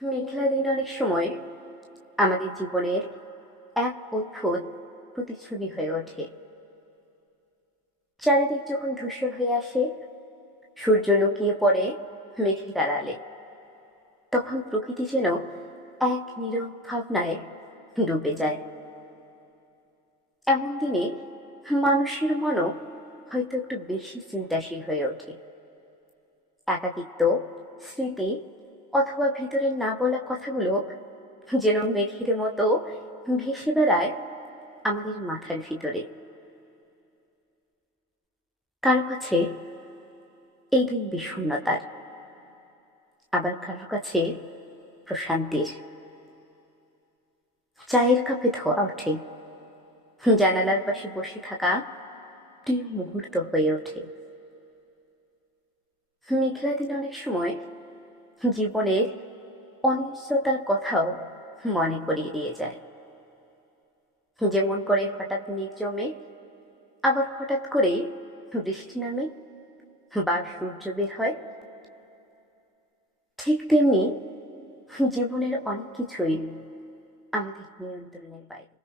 মেঘলা দিন অনেক সময় আমাদের জীবনের এক অদ্ভুত প্রতিচ্ছবি হয়ে ওঠে। চারিদিক যখন ধূসর হয়ে আসে, সূর্য লুকিয়ে পড়ে মেঘের আড়ালে, তখন প্রকৃতি যেন এক নীরব ভাবনায় ডুবে যায়। এমন দিনে মানুষের মনও হয়তো একটু বেশি চিন্তাশীল হয়ে ওঠে। একাকিত্ব, স্মৃতি অথবা ভিতরের না বলা কথাগুলো যেন মেঘের মতো ভেসে বেড়ায় আমাদের মাথার ভিতরে। কারো কাছে এই দিন বিষণ্ণতার, আবার কারো কাছে প্রশান্তির। চায়ের কাপে ধোয়া ওঠে, জানালার পাশে বসে থাকা প্রিয় মুহূর্ত হয়ে ওঠে। মেঘলা দিন অনেক সময় জীবনের অনিশ্চয়তার কথাও মনে করিয়ে দিয়ে যায়। যেমন করে হঠাৎ মেঘ জমে, আবার হঠাৎ করে বৃষ্টি নামে বা সূর্য বের হয়, ঠিক তেমনি জীবনের অনেক কিছুই আমাদের নিয়ন্ত্রণের বাইরে।